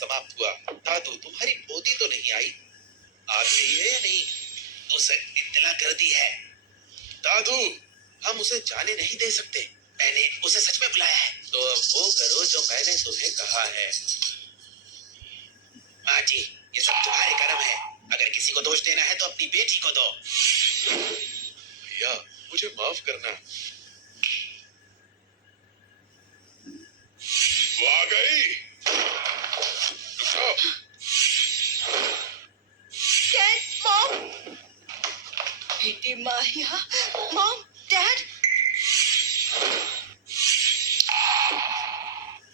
समाप्त हुआ। दादू, तुम्हारी पोती तो नहीं आई? आ गई है या नहीं? उसे इत्तला कर दी है। दादू, हम उसे जाने नहीं दे सकते। मैंने उसे सच में बुलाया है। तो अब वो करो जो मैंने तुम्हें कहा है। माँ जी, ये सब तुम्हारे कर्म है। अगर किसी को दोष देना है तो अपनी बेटी को दो। भैया, मुझे माफ करना। वो आ गई। Dad, mom. बेटी मारिया, मॉम, डैड।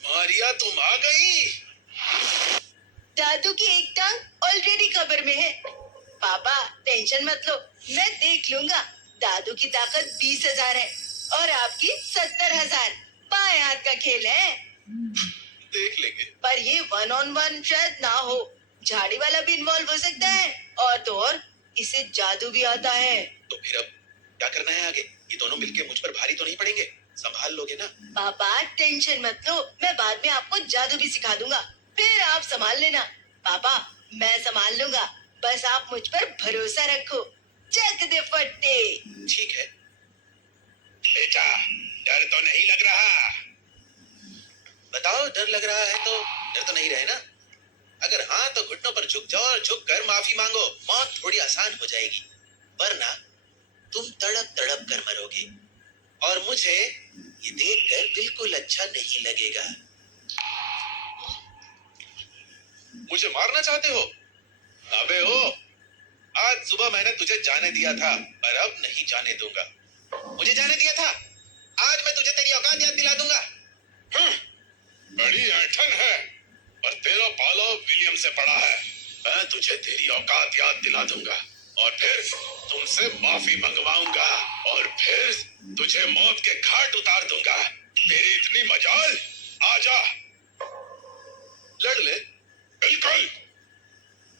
मारिया, तुम आ गई। दादू की एक टांग ऑलरेडी कब्र में है। पापा टेंशन मत लो, मैं देख लूंगा। दादू की ताकत 20,000 है और आपकी 70,000। बाएं हाथ का खेल है। देख लेंगे। पर ये 1-on-1 शायद ना हो। झाड़ी वाला भी इन्वॉल्व हो सकता है, और तो और इसे जादू भी आता है। तो फिर अब क्या करना है आगे? ये दोनों मिलके मुझ पर भारी तो नहीं पड़ेंगे? संभाल लोगे ना? पापा टेंशन मत लो, मैं बाद में आपको जादू भी सिखा दूंगा, फिर आप संभाल लेना। पापा मैं संभाल लूंगा, बस आप मुझ पर भरोसा रखो। चक दे फट्टे। ठीक है बेटा, डर तो नहीं लग रहा? बताओ, डर लग रहा है तो डर तो नहीं रहे ना? अगर हाँ तो घुटनों पर झुक जाओ और झुक कर माफी मांगो। मौत थोड़ी आसान हो जाएगी, वरना तुम तड़प तड़प कर मरोगे और मुझे ये देखकर बिल्कुल अच्छा नहीं लगेगा। मुझे मारना चाहते हो? अबे ओ, आज सुबह मैंने तुझे जाने दिया था, पर अब नहीं जाने दूंगा। मुझे जाने दिया था, आज मैं तुझे तेरी औकात याद दिला दूंगा। बड़ी ऐंठन है, और तेरा पालो विलियम से पड़ा है। मैं तुझे तेरी औकात याद दिला दूंगा और फिर तुमसे माफी मंगवाऊंगा और फिर तुझे मौत के घाट उतार दूंगा। तेरी इतनी मजाल, आजा, लड़ ले। बिल्कुल,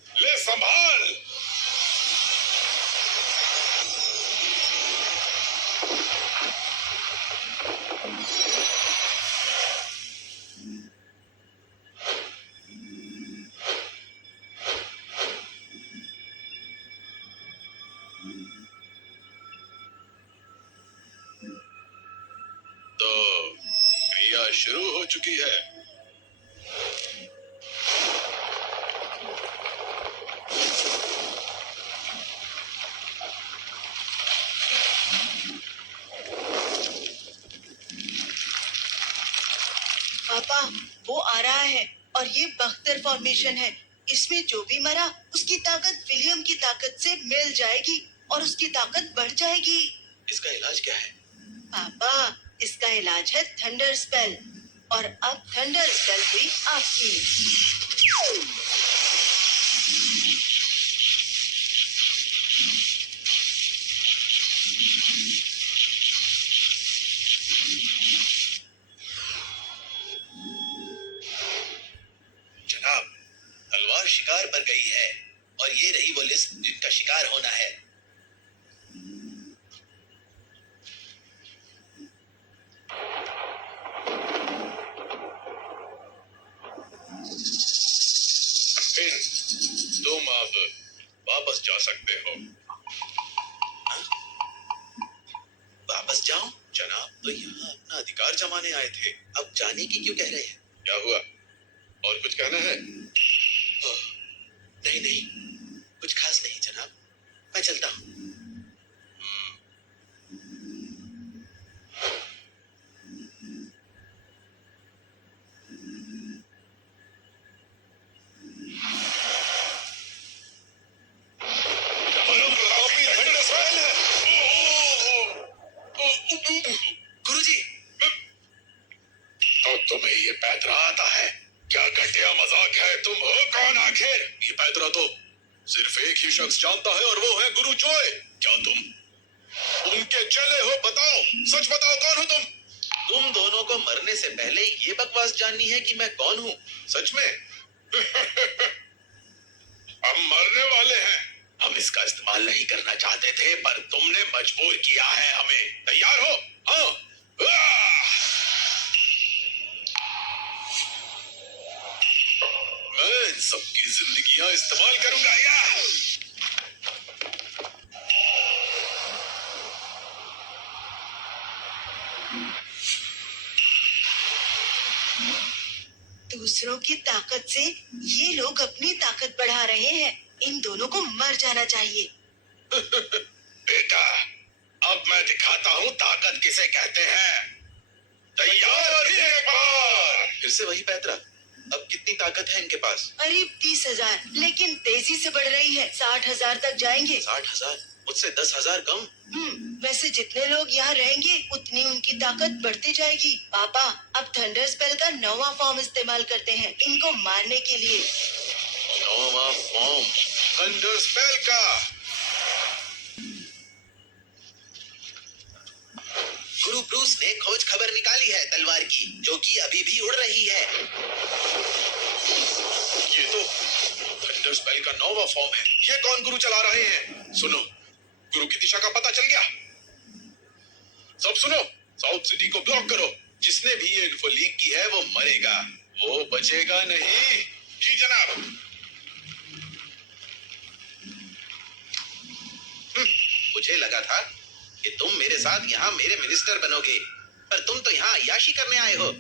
ले संभाल। तो क्रिया शुरू हो चुकी है। पापा वो आ रहा है, और ये बख्तर फॉर्मेशन है। इसमें जो भी मरा उसकी ताकत विलियम की ताकत से मिल जाएगी और उसकी ताकत बढ़ जाएगी। इसका इलाज क्या है? पापा इसका इलाज है थंडर स्पेल, और अब थंडर स्पेल हुई आपकी। जनाब, तलवार शिकार पर गई है और ये रही वो लिस्ट जिनका शिकार होना है। तुम अब वापस जा सकते हो। हाँ? वापस जाऊं? जनाब तो यहाँ अपना अधिकार जमाने आए थे, अब जाने की क्यों कह रहे हैं? क्या हुआ, और कुछ कहना है? नहीं नहीं, कुछ खास नहीं जनाब, मैं चलता हूँ। गुरुजी, तो तुम्हें ये पैतरा आता है? क्या घटिया मजाक है। तुम हो कौन आखिर? ये पैतरा तो सिर्फ एक ही शख्स जानता है और वो है गुरु जोय। क्या तुम उनके चेले हो? बताओ, सच बताओ, कौन हो तुम? तुम दोनों को मरने से पहले ये बकवास जाननी है कि मैं कौन हूँ? सच में? हम मरने वाले हैं। हम इसका इस्तेमाल नहीं करना चाहते थे, पर तुमने मजबूर किया है हमें। तैयार हो? हाँ। इस्तेमाल करूंगा या दूसरों की ताकत से ये लोग अपनी ताकत बढ़ा रहे हैं। इन दोनों को मर जाना चाहिए। बेटा, अब मैं दिखाता हूँ ताकत किसे कहते हैं। तैयार फिर एक बार। फिर से वही पैतरा। अब कितनी ताकत है इनके पास? करीब 30,000, लेकिन तेजी से बढ़ रही है। 60,000 तक जाएंगे। 60,000? मुझसे 10,000 कम। वैसे जितने लोग यहाँ रहेंगे उतनी उनकी ताकत बढ़ती जाएगी। पापा, अब थंडर स्पेल का 9वां फॉर्म इस्तेमाल करते हैं इनको मारने के लिए। 9वां फॉर्म थंडर स्पेल का। गुरु ब्रूस ने खोज खबर निकाली है तलवार की, जो कि अभी भी उड़ रही है। ये तो थंडर स्पेल का 9वां फॉर्म है। ये कौन गुरु चला रहे हैं? सुनो, गुरु की दिशा का पता चल गया। सब सुनो, साउथ सिटी को ब्लॉक करो। जिसने भी ये इन्फो लीक की है वो मरेगा, वो बचेगा नहीं। जी जनाब। मुझे लगा था कि तुम मेरे साथ यहाँ मेरे मिनिस्टर बनोगे, पर तुम तो यहाँ अय्याशी करने आए हो।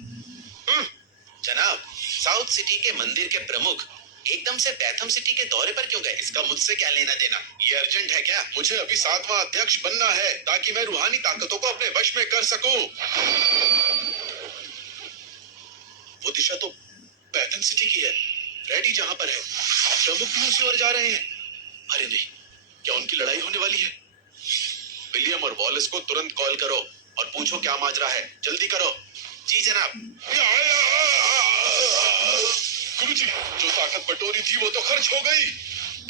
जनाब, साउथ सिटी के मंदिर के प्रमुख एकदम से बैथम सिटी के दौरे पर क्यों गए? इसका मुझसे क्या लेना देना? ये अर्जेंट है क्या? मुझे अभी 7वां अध्यक्ष बनना है ताकि मैं रूहानी ताकतों को अपने वश में कर सकूं। वो दिशा तो बैथम सिटी की है। फ्रेडी जहां पर है, प्रमुख भी उसी ओर जा रहे हैं। अरे नहीं, क्या उनकी लड़ाई होने वाली है? विलियम और वॉलेस को तुरंत कॉल करो और पूछो क्या माजरा है। जल्दी करो। जी जनाब। गुरुजी, जो ताकत बटोरी थी वो तो खर्च हो गई।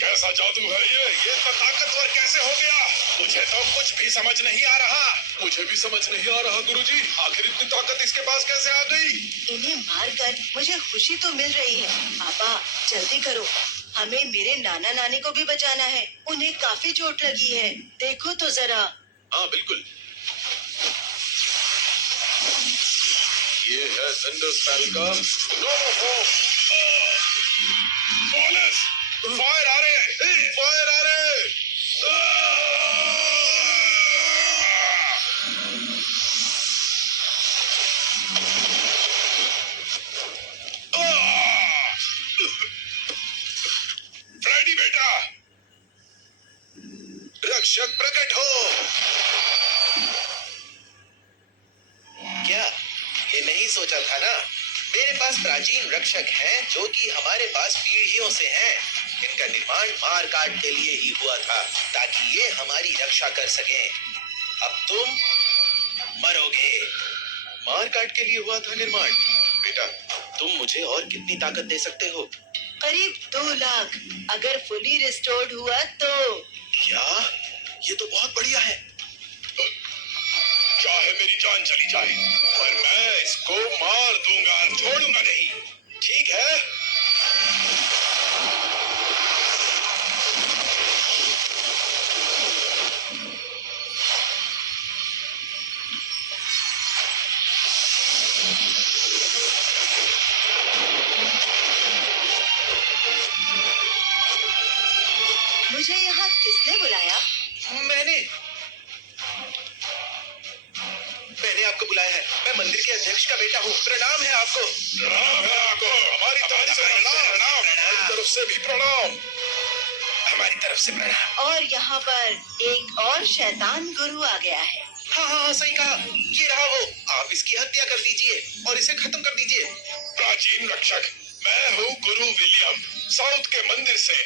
कैसा जादू है ये इतना ताकतवर कैसे हो गया? मुझे तो कुछ भी समझ नहीं आ रहा। मुझे भी समझ नहीं आ रहा गुरुजी, आखिर इतनी ताकत इसके पास कैसे आ गई? इन्हें मारकर मुझे खुशी तो मिल रही है। पापा, जल्दी करो, हमें मेरे नाना नानी को भी बचाना है। उन्हें काफी चोट लगी है। देखो तो जरा। हाँ बिल्कुल। ये है थंडर स्पेल का नोवा फॉर्म। वॉलेस, फायर आ रहे हैं, फायर आ रहे हैं। फ्रेडी बेटा, रक्षक प्रकट हो। क्या ये नहीं सोचा था ना? मेरे पास प्राचीन रक्षक हैं जो कि हमारे पास पीढ़ियों से हैं। इनका निर्माण मार काट के लिए ही हुआ था ताकि ये हमारी रक्षा कर सकें। अब तुम मरोगे। मार काट के लिए हुआ था निर्माण। बेटा, तुम मुझे और कितनी ताकत दे सकते हो? करीब 2 लाख, अगर फुली रिस्टोर्ड हुआ तो। क्या? ये तो बहुत बढ़िया है। चाहे मेरी जान चली जाए, पर मैं इसको मार दूंगा, छोड़ूंगा नहीं। ठीक है? मुझे यहाँ किसने बुलाया? मैंने आपको बुलाया है। मैं मंदिर के अध्यक्ष का बेटा हूँ। प्रणाम है आपको। प्रणाम है आपको। हमारी तरफ से प्रणाम। हमारी तरफ से भी प्रणाम। हमारी तरफ से प्रणाम। और यहाँ पर एक और शैतान गुरु आ गया है। हाँ हाँ सही कहा। ये रहा वो। आप इसकी हत्या कर दीजिए और इसे खत्म कर दीजिए। प्राचीन रक्षक, मैं हूँ गुरु विलियम, साउथ के मंदिर से।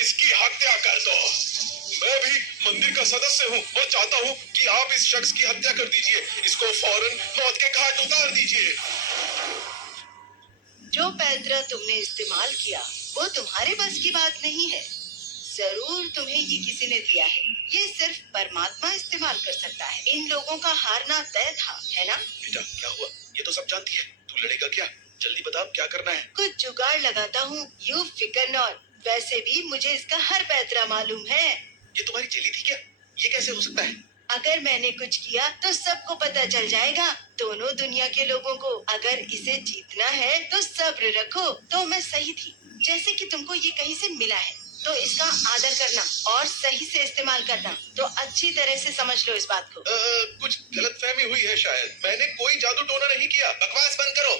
इसकी हत्या कर दो। मैं भी मंदिर का सदस्य हूँ और चाहता हूँ कि आप इस शख्स की हत्या कर दीजिए। इसको फौरन मौत के घाट उतार दीजिए। जो पैतरा तुमने इस्तेमाल किया वो तुम्हारे बस की बात नहीं है। जरूर तुम्हें ये किसी ने दिया है। ये सिर्फ परमात्मा इस्तेमाल कर सकता है। इन लोगों का हारना तय था, है ना? बेटा, क्या हुआ? ये तो सब जानती है। तू लड़ेगा क्या? जल्दी बता, अब क्या करना है? कुछ जुगाड़ लगाता हूँ। यू फिकर नॉट। वैसे भी मुझे इसका हर पैतरा मालूम है। ये तुम्हारी चली थी क्या? ये कैसे हो सकता है? अगर मैंने कुछ किया तो सबको पता चल जाएगा, दोनों दुनिया के लोगों को। अगर इसे जीतना है तो सब्र रखो। तो मैं सही थी। जैसे कि तुमको ये कहीं से मिला है तो इसका आदर करना और सही से इस्तेमाल करना। तो अच्छी तरह से समझ लो इस बात को। कुछ गलतफहमी हुई है शायद। मैंने कोई जादू टोना नहीं किया। बकवास बंद करो।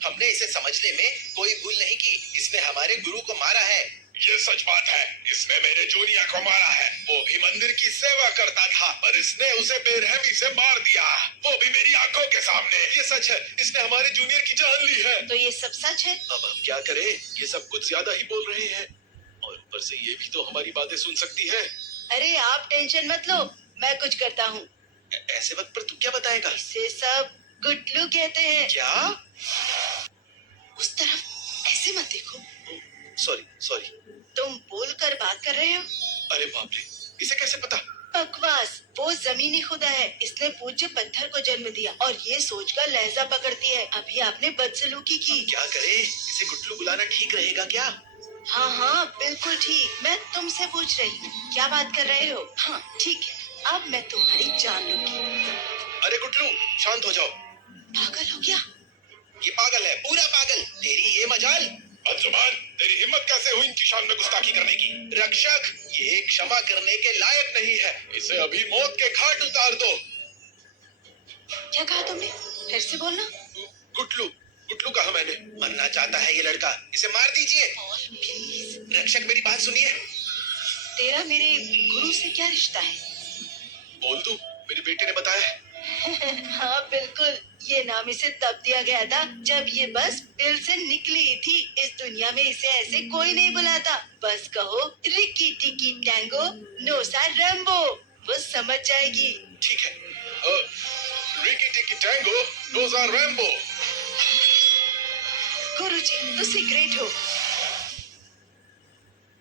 हमने इसे समझने में कोई भूल नहीं की। इसने हमारे गुरु को मारा है। ये सच बात है। इसने मेरे जूनियर को मारा है। वो भी मंदिर की सेवा करता था, पर इसने उसे बेरहमी से मार दिया, वो भी मेरी आंखों के सामने। ये सच है। इसने हमारे जूनियर की जान ली है। तो ये सब सच है? अब हम क्या करें? ये सब कुछ ज्यादा ही बोल रहे हैं, और ऊपर से ये भी तो हमारी बातें सुन सकती है। अरे आप टेंशन मत लो, मैं कुछ करता हूँ। ऐसे वक्त पर तू क्या बताएगा? इसे सब गुटलू कहते हैं। क्या? उस तरफ ऐसे मत देखो। Sorry sorry. तुम बोल कर बात कर रहे हो? अरे बाप रे, इसे कैसे पता? बकवास। वो जमीनी खुदा है। इसने पूज्य पत्थर को जन्म दिया और ये सोचकर लहजा पकड़ती है अभी आपने बदसलूकी की। क्या करें? इसे गुटलू बुलाना ठीक रहेगा क्या? हाँ हाँ बिल्कुल ठीक। मैं तुमसे पूछ रही हूँ, क्या बात कर रहे हो? हाँ ठीक है, अब मैं तुम्हारी जान लूंगी। अरे गुटलू, शांत हो जाओ। पागल हो क्या? ये पागल है, पूरा पागल। तेरी ये मजाल। अंजुमान, तेरी हिम्मत कैसे हुई इनकी शान में गुस्ताखी करने की? रक्षक, ये क्षमा करने के लायक नहीं है। इसे अभी मौत के घाट उतार दो। क्या कहा तुमने? फिर से बोलना। गुटलू, गुटलू कहा मैंने। मरना चाहता है ये लड़का, इसे मार दीजिए। प्लीज। रक्षक मेरी बात सुनिए। तेरा मेरे गुरु से क्या रिश्ता है? बोल तू, मेरे बेटे ने बताया है। हाँ बिल्कुल, ये नाम इसे तब दिया गया था जब ये बस बिल से निकली थी। इस दुनिया में इसे ऐसे कोई नहीं बुलाता। बस कहो रिकी टिकी टैंगो नोसा रैम्बो, वो समझ जाएगी। ठीक है। रिकी टिकी टैंगो नोसा रैम्बो। गुरुजी तुसी ग्रेट हो।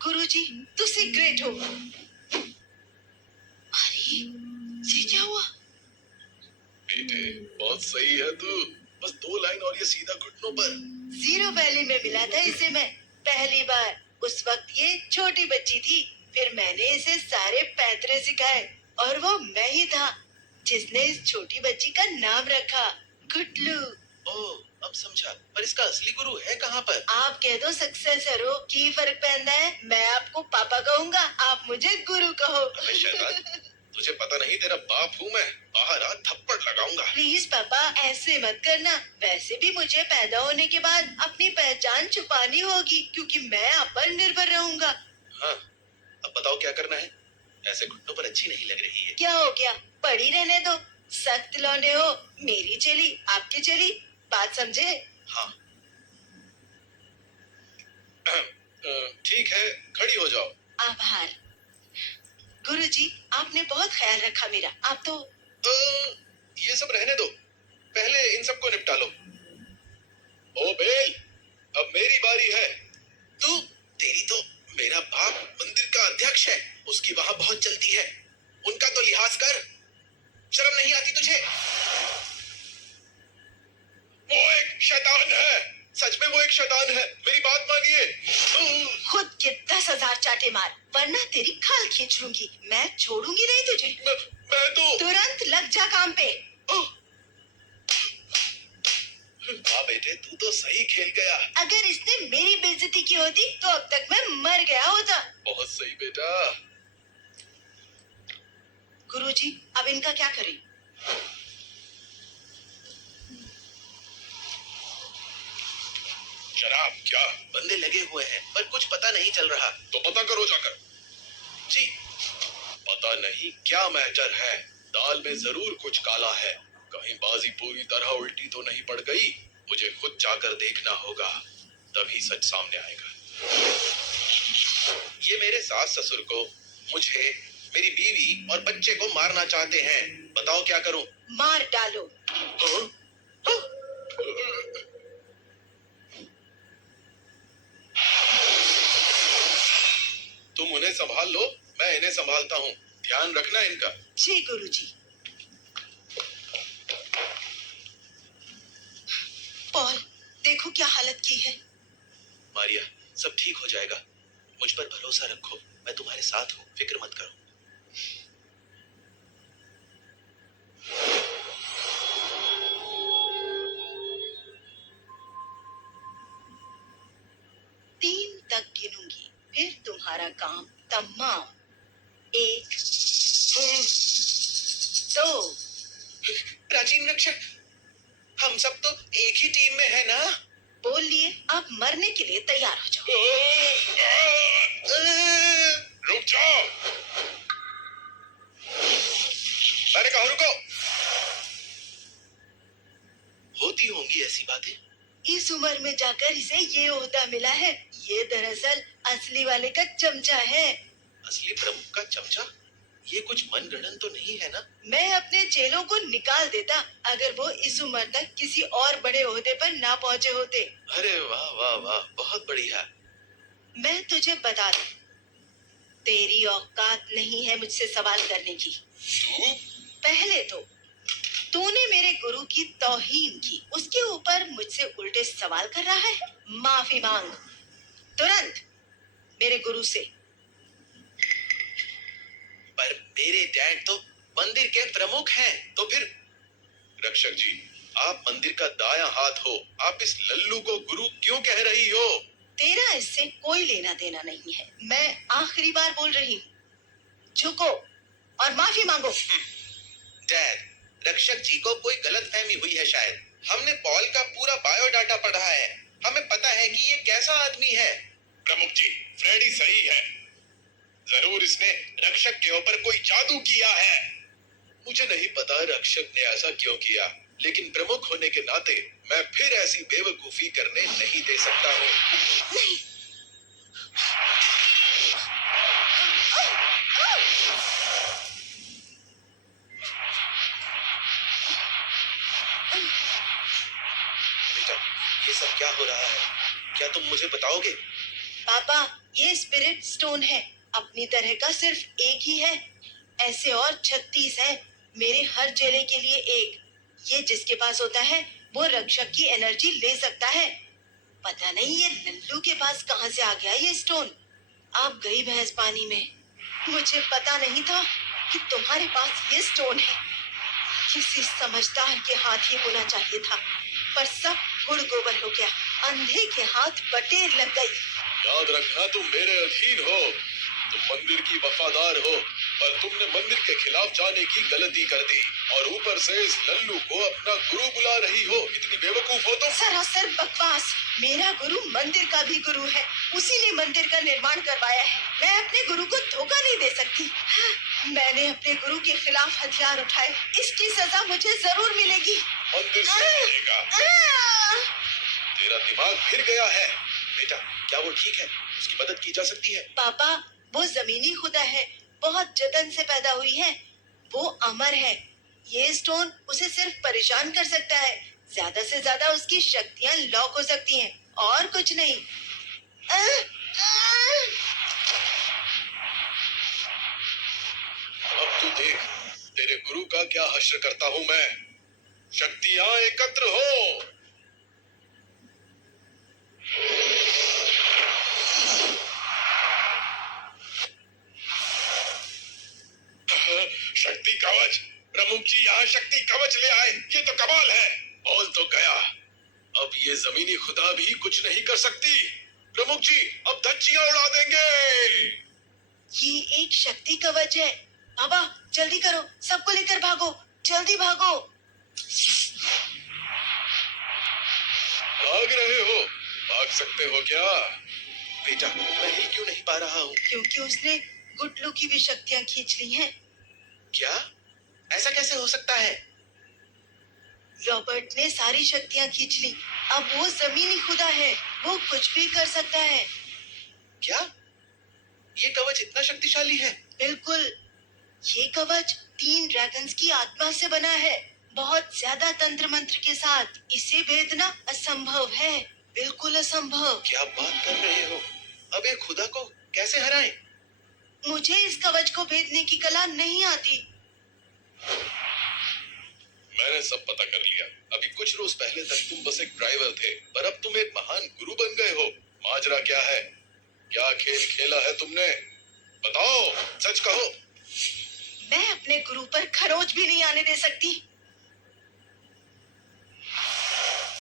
गुरुजी तुसी ग्रेट हो। अरे ये क्या हुआ? बेटे बहुत सही है तू। बस 2 लाइन और ये सीधा घुटनों पर। जीरो वैली में मिला था इसे मैं पहली बार। उस वक्त ये छोटी बच्ची थी। फिर मैंने इसे सारे पैतरे सिखाए और वो मैं ही था जिसने इस छोटी बच्ची का नाम रखा गुटलू। ओह, अब समझा। पर इसका असली गुरु है कहाँ पर? आप कह दो सक्सेसर हो, की फर्क पैदा है? मैं आपको पापा कहूँगा, आप मुझे गुरु कहो। अबे शैतान, तुझे पता नहीं तेरा बाप हूँ मैं। बाहर आ, थप्पड़ लगाऊंगा। प्लीज पापा ऐसे मत करना। वैसे भी मुझे पैदा होने के बाद अपनी पहचान छुपानी होगी क्योंकि मैं आप पर निर्भर रहूंगा। हाँ, अब बताओ क्या करना है? ऐसे घुटनों पर अच्छी नहीं लग रही है। क्या हो गया? पड़ी रहने दो। सख्त लौंडे हो, मेरी चली आपकी चली, बात समझे? हाँ। ठीक है, खड़ी हो जाओ। आभार गुरुजी, आपने बहुत ख्याल रखा मेरा। आप तो ये सब रहने दो, पहले इन सबको निपटा लो। ओ बेल, अब मेरी बारी है। तेरी तो मेरा बाप मंदिर का अध्यक्ष है, उसकी वहां बहुत चलती है। उनका तो लिहाज कर। शर्म नहीं आती तुझे? वो एक शैतान है। सच में वो एक शैतान है। मेरी बात मानिए। खुद के 10,000 चाटे मार वरना तेरी खाल खींच लूंगी। मैं छोड़ूंगी नहीं तुझे। मैं तो तुरंत लग जा काम पे। हाँ बेटे, तू तो सही खेल गया। अगर इसने मेरी बेइज्जती की होती तो अब तक मैं मर गया होता। बहुत सही बेटा। गुरुजी, अब इनका क्या करें? शराब क्या? बंदे लगे हुए हैं पर कुछ पता नहीं चल रहा। तो पता करो जाकर। जी, पता नहीं क्या मैटर है। दाल में जरूर कुछ काला है। कहीं बाजी पूरी तरह उल्टी तो नहीं पड़ गई। मुझे खुद जाकर देखना होगा, तभी सच सामने आएगा। ये मेरे सास ससुर को, मुझे, मेरी बीवी और बच्चे को मारना चाहते हैं। बताओ क्या करूं? मार डालो। हाँ? तुम उन्हें संभाल लो, मैं इन्हें संभालता हूँ। ध्यान रखना इनका। जी गुरुजी। पॉल, देखो क्या हालत की है। मारिया, सब ठीक हो जाएगा। मुझ पर भरोसा रखो, मैं तुम्हारे साथ हूँ, फिक्र मत करो। तीन तक गिनूंगी, फिर तुम्हारा काम तमाम। 1, 2। प्राचीन रक्षक, हम सब तो एक ही टीम में है ना? बोल लिए, आप मरने के लिए तैयार हो जाओ। रुक जाओ, मैंने कहा रुको। होती होंगी ऐसी बातें। इस उम्र में जाकर इसे ये ओहदा मिला है। ये दरअसल असली वाले का चमचा है। असली प्रमुख का चमचा? ये कुछ मनगढ़ंत तो नहीं है ना? मैं अपने चेलों को निकाल देता अगर वो इस उम्र तक किसी और बड़े ओहदे पर ना पहुंचे होते। अरे वाह वाह वाह, बहुत बढ़िया। मैं तुझे बता दूं, तेरी औकात नहीं है मुझसे सवाल करने की। तू? पहले तो तूने मेरे गुरु की तौहीन की, उसके ऊपर मुझसे उल्टे सवाल कर रहा है। माफी मांग तुरंत मेरे गुरु से। पर मेरे डैड तो मंदिर के प्रमुख हैं, तो फिर? रक्षक जी, आप मंदिर का दायां हाथ हो, आप इस लल्लू को गुरु क्यों कह रही हो? तेरा इससे कोई लेना देना नहीं है। मैं आखिरी बार बोल रही हूँ, झुको और माफी मांगो। डैड, रक्षक जी को कोई गलतफहमी हुई है शायद। हमने पॉल का पूरा बायोडाटा पढ़ा है, हमें पता है कि ये कैसा आदमी है। प्रमुख जी, फ्रेडी सही है। जरूर इसने रक्षक के ऊपर कोई जादू किया है। मुझे नहीं पता रक्षक ने ऐसा क्यों किया, लेकिन प्रमुख होने के नाते मैं फिर ऐसी बेवकूफी करने नहीं दे सकता हूँ। नहीं। बेटा, ये सब क्या हो रहा है? क्या तुम मुझे बताओगे? पापा, ये स्पिरिट स्टोन है, अपनी तरह का सिर्फ एक ही है। ऐसे और 36 है, मेरे हर चेले के लिए एक। ये जिसके पास होता है वो रक्षक की एनर्जी ले सकता है। पता नहीं ये लल्लू के पास कहाँ से आ गया ये स्टोन। आप गई भैंस पानी में। मुझे पता नहीं था कि तुम्हारे पास ये स्टोन है। किसी समझदार के हाथ ये होना चाहिए था, पर सब गुड़ गोबर हो गया। अंधे के हाथ बटेर लग गई। याद रखना, तुम मेरे अधीन हो, तुम मंदिर की वफादार हो, पर तुमने मंदिर के खिलाफ जाने की गलती कर दी और ऊपर से इस लल्लू को अपना गुरु बुला रही हो। इतनी बेवकूफ हो तुम। सरासर बकवास। मेरा गुरु मंदिर का भी गुरु है, उसी ने मंदिर का निर्माण करवाया है। मैं अपने गुरु को धोखा नहीं दे सकती। मैंने अपने गुरु के खिलाफ हथियार उठाए, इसकी सजा मुझे जरूर मिलेगी। मंदिर से मिलेगा। तेरा दिमाग फिर गया है। बेटा, क्या वो ठीक है? उसकी मदद की जा सकती है? पापा, वो जमीनी खुदा है, बहुत जतन से पैदा हुई है। वो अमर है। ये स्टोन उसे सिर्फ परेशान कर सकता है। ज्यादा से ज्यादा उसकी शक्तियां लॉक हो सकती हैं, और कुछ नहीं। अब तू देख, तेरे गुरु का क्या हश्र करता हूँ मैं। शक्तियां एकत्र हो। शक्ति कवच। प्रमुख जी यहाँ शक्ति कवच ले आए। ये तो कमाल है। बोल तो गया, अब ये जमीनी खुदा भी कुछ नहीं कर सकती। प्रमुख जी अब धज्जियां उड़ा देंगे। ये एक शक्ति कवच है। बाबा, जल्दी करो, सबको लेकर भागो, जल्दी भागो। भाग रहे हो? भाग सकते हो क्या? बेटा, मैं हिल क्यों नहीं पा रहा हूँ? क्योंकि उसने गुटलू की भी शक्तियां खींच ली हैं। क्या? ऐसा कैसे हो सकता है? रॉबर्ट ने सारी शक्तियां खींच ली। अब वो जमीनी खुदा है, वो कुछ भी कर सकता है। क्या? ये कवच इतना शक्तिशाली है? बिल्कुल। ये कवच 3 ड्रैगन्स की आत्मा से बना है, बहुत ज्यादा तंत्र मंत्र के साथ। इसे भेदना असंभव है, बिल्कुल असंभव। क्या बात कर रहे हो? अब ये खुदा को कैसे हराएं? मुझे इस कवच को भेदने की कला नहीं आती। मैंने सब पता कर लिया। अभी कुछ रोज पहले तक तुम बस एक ड्राइवर थे, पर अब तुम एक महान गुरु बन गए हो। माजरा क्या है? क्या खेल खेला है तुमने? बताओ, सच कहो। मैं अपने गुरु पर खरोच भी नहीं आने दे सकती।